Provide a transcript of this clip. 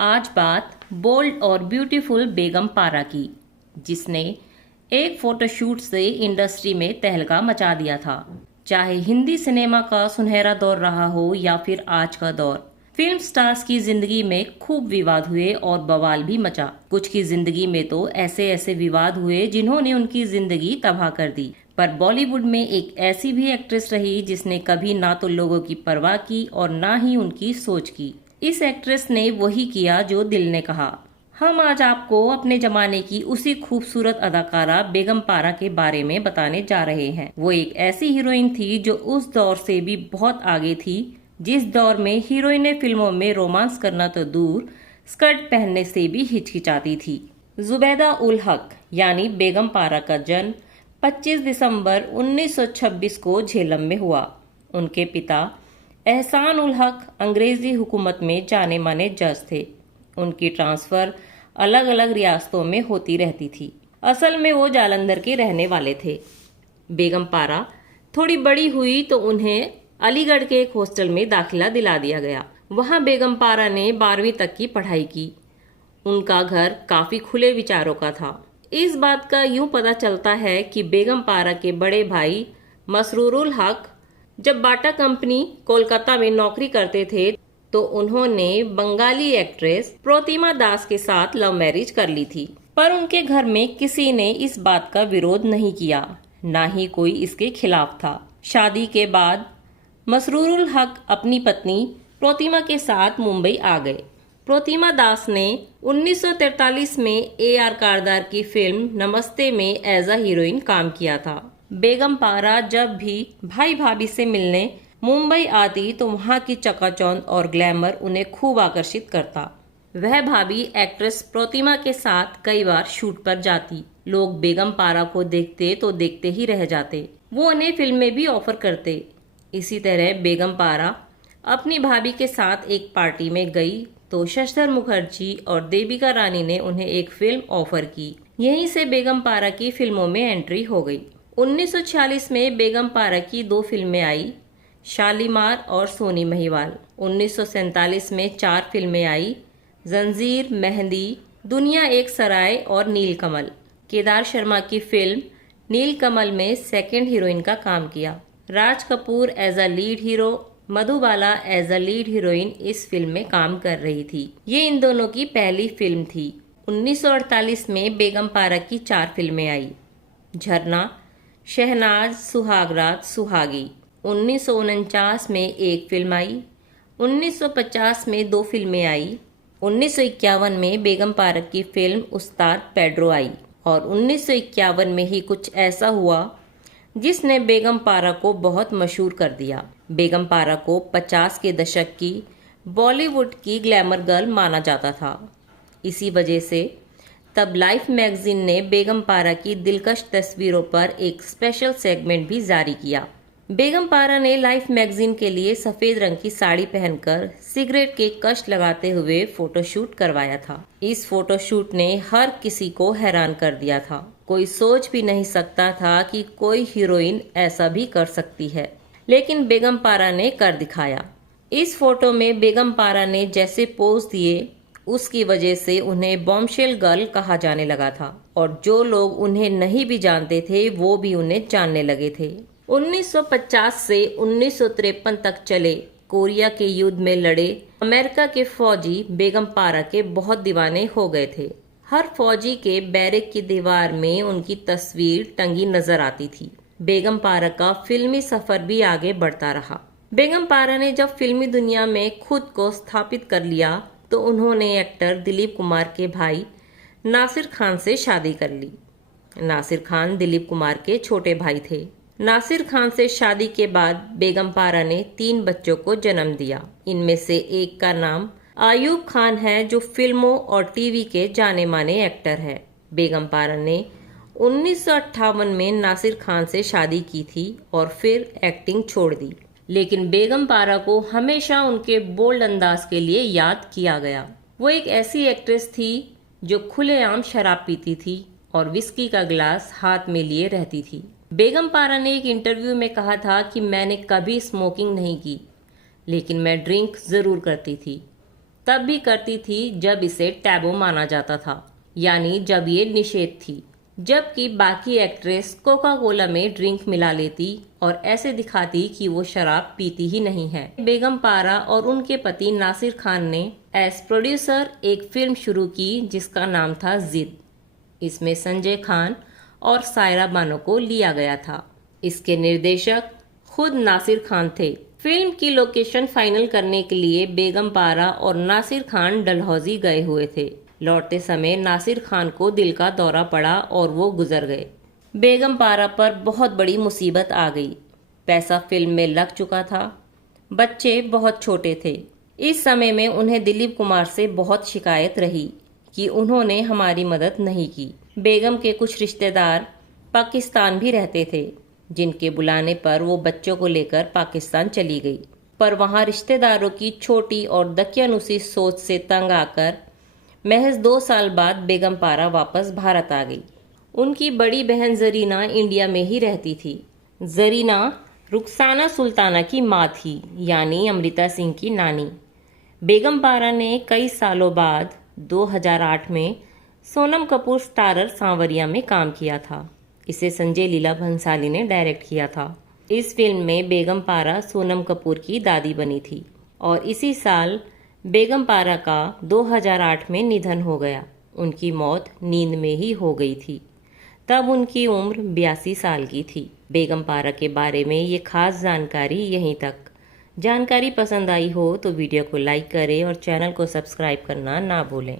आज बात बोल्ड और ब्यूटीफुल बेगम पारा की, जिसने एक फोटोशूट से इंडस्ट्री में तहलका मचा दिया था। चाहे हिंदी सिनेमा का सुनहरा दौर रहा हो या फिर आज का दौर, फिल्म स्टार्स की जिंदगी में खूब विवाद हुए और बवाल भी मचा। कुछ की जिंदगी में तो ऐसे ऐसे विवाद हुए जिन्होंने उनकी जिंदगी तबाह कर दी। पर बॉलीवुड में एक ऐसी भी एक्ट्रेस रही जिसने कभी ना तो लोगों की परवाह की और ना ही उनकी सोच की। इस एक्ट्रेस ने वही किया जो दिल ने कहा। हम आज आपको अपने जमाने की उसी खूबसूरत अदाकारा बेगम पारा के बारे में बताने जा रहे हैं। वो एक ऐसी हीरोइन थी जो उस दौर से भी बहुत आगे थी, जिस दौर में हीरोइनें फिल्मों में रोमांस करना तो दूर, स्कर्ट पहनने से भी हिचकिचाती थी। जुबैदा उल हक यानी बेगम पारा का जन्म 25 दिसंबर 1926 को झेलम में हुआ। उनके पिता एहसान उल हक अंग्रेजी हुकूमत में जाने माने जज थे। उनकी ट्रांसफर अलग अलग रियासतों में होती रहती थी। असल में वो जालंधर के रहने वाले थे। बेगम पारा थोड़ी बड़ी हुई तो उन्हें अलीगढ़ के एक हॉस्टल में दाखिला दिला दिया गया। वहां बेगम पारा ने 12वीं तक की पढ़ाई की। उनका घर काफी खुले विचारों का था। इस बात का यूं पता चलता है कि बेगम पारा के बड़े भाई मसरूरुल हक जब बाटा कंपनी कोलकाता में नौकरी करते थे तो उन्होंने बंगाली एक्ट्रेस प्रोतिमा दास के साथ लव मैरिज कर ली थी। पर उनके घर में किसी ने इस बात का विरोध नहीं किया, ना ही कोई इसके खिलाफ था। शादी के बाद मसरूरुल हक अपनी पत्नी प्रोतिमा के साथ मुंबई आ गए। प्रोतिमा दास ने 1943 में A.R. कारदार की फिल्म नमस्ते में एज अ हीरोइन काम किया था। बेगम पारा जब भी भाई भाभी से मिलने मुंबई आती तो वहाँ की चकाचौंध और ग्लैमर उन्हें खूब आकर्षित करता। वह भाभी एक्ट्रेस प्रोतिमा के साथ कई बार शूट पर जाती। लोग बेगम पारा को देखते तो देखते ही रह जाते। वो उन्हें फिल्में भी ऑफर करते। इसी तरह बेगम पारा अपनी भाभी के साथ एक पार्टी में गई तो शशधर मुखर्जी और देविका रानी ने उन्हें एक फिल्म ऑफर की। यहीं से बेगम पारा की फिल्मों में एंट्री हो गई। 1946 में बेगम पारा की 2 फिल्में आई, शालीमार और सोनी महिवाल। 1947 में 4 फिल्में आई, जंजीर, मेहंदी, दुनिया एक सराय और नीलकमल। केदार शर्मा की फिल्म नीलकमल में सेकंड हीरोइन का काम किया। Raj Kapoor as a lead hero, Madhubala as a lead heroine इस फिल्म में काम कर रही थी। ये इन दोनों की पहली फिल्म थी। 1948 में बेगम पारा की 4 फिल्में आई, झरना, शहनाज, सुहागरात, सुहागी। 1949 में एक फिल्म आई। 1950 में 2 फिल्में आई। 1951 में बेगम पारा की फिल्म उस्ताद पेड्रो आई और 1951 में ही कुछ ऐसा हुआ जिसने बेगम पारा को बहुत मशहूर कर दिया। बेगम पारा को 50 के दशक की बॉलीवुड की ग्लैमर गर्ल माना जाता था। इसी वजह से तब लाइफ मैगजीन ने बेगम पारा की दिलकश तस्वीरों पर एक स्पेशल सेगमेंट भी जारी किया। बेगम पारा ने लाइफ मैगजीन के लिए सफेद रंग की साड़ी पहनकर सिगरेट के कश लगाते हुए फोटोशूट करवाया था। इस फोटोशूट ने हर किसी को हैरान कर दिया था। कोई सोच भी नहीं सकता था कि कोई हीरोइन ऐसा भी कर सकती है, लेकिन बेगम पारा ने कर दिखाया। इस फोटो में बेगम पारा ने जैसे पोज दिए, उसकी वजह से उन्हें बॉम्बशेल गर्ल कहा जाने लगा था और जो लोग उन्हें नहीं भी जानते थे वो भी उन्हें जानने लगे थे। 1950 से 1953 तक चले कोरिया के युद्ध में लड़े अमेरिका के फौजी बेगम पारा के बहुत दीवाने हो गए थे। हर फौजी के बैरक की दीवार में उनकी तस्वीर टंगी नजर आती थी। बेगम पारा का फिल्मी सफर भी आगे बढ़ता रहा। बेगम पारा ने जब फिल्मी दुनिया में खुद को स्थापित कर लिया तो उन्होंने एक्टर दिलीप कुमार के भाई नासिर खान से शादी कर ली। नासिर खान दिलीप कुमार के छोटे भाई थे। नासिर खान से शादी के बाद बेगम पारा ने 3 बच्चों को जन्म दिया। इनमें से एक का नाम आयूब खान है, जो फिल्मों और टीवी के जाने माने एक्टर है। बेगम पारा ने 1958 में नासिर खान से शादी की थी और फिर एक्टिंग छोड़ दी। लेकिन बेगम पारा को हमेशा उनके बोल्ड अंदाज के लिए याद किया गया। वो एक ऐसी एक्ट्रेस थी जो खुलेआम शराब पीती थी और विस्की का गिलास हाथ में लिए रहती थी। बेगम पारा ने एक इंटरव्यू में कहा था कि मैंने कभी स्मोकिंग नहीं की, लेकिन मैं ड्रिंक जरूर करती थी। तब भी करती थी जब इसे टैबू माना जाता था, यानी जब ये निषेध थी। जबकि बाकी एक्ट्रेस कोका कोला में ड्रिंक मिला लेती और ऐसे दिखाती कि वो शराब पीती ही नहीं है। बेगम पारा और उनके पति नासिर खान ने एज प्रोड्यूसर एक फिल्म शुरू की जिसका नाम था जिद। इसमें संजय खान और सायरा बानो को लिया गया था। इसके निर्देशक खुद नासिर खान थे। फिल्म की लोकेशन फाइनल करने के लिए बेगम पारा और नासिर खान डलहौजी गए हुए थे। लौटते समय नासिर खान को दिल का दौरा पड़ा और वो गुजर गए। बेगम पारा पर बहुत बड़ी मुसीबत आ गई। पैसा फिल्म में लग चुका था, बच्चे बहुत छोटे थे। इस समय में उन्हें दिलीप कुमार से बहुत शिकायत रही कि उन्होंने हमारी मदद नहीं की। बेगम के कुछ रिश्तेदार पाकिस्तान भी रहते थे, जिनके बुलाने पर वो बच्चों को लेकर पाकिस्तान चली गई। पर वहाँ रिश्तेदारों की छोटी और दकियानुसी सोच से तंग आकर महज 2 साल बाद बेगम पारा वापस भारत आ गई। उनकी बड़ी बहन जरीना इंडिया में ही रहती थी। जरीना रुखसाना सुल्ताना की माँ थी, यानी अमृता सिंह की नानी। बेगम पारा ने कई सालों बाद 2008 में सोनम कपूर स्टारर सांवरिया में काम किया था। इसे संजय लीला भंसाली ने डायरेक्ट किया था। इस फिल्म में बेगम पारा सोनम कपूर की दादी बनी थी और इसी साल बेगम पारा का 2008 में निधन हो गया। उनकी मौत नींद में ही हो गई थी। तब उनकी उम्र 82 साल की थी। बेगम पारा के बारे में ये खास जानकारी यहीं तक। जानकारी पसंद आई हो तो वीडियो को लाइक करें और चैनल को सब्सक्राइब करना ना भूलें।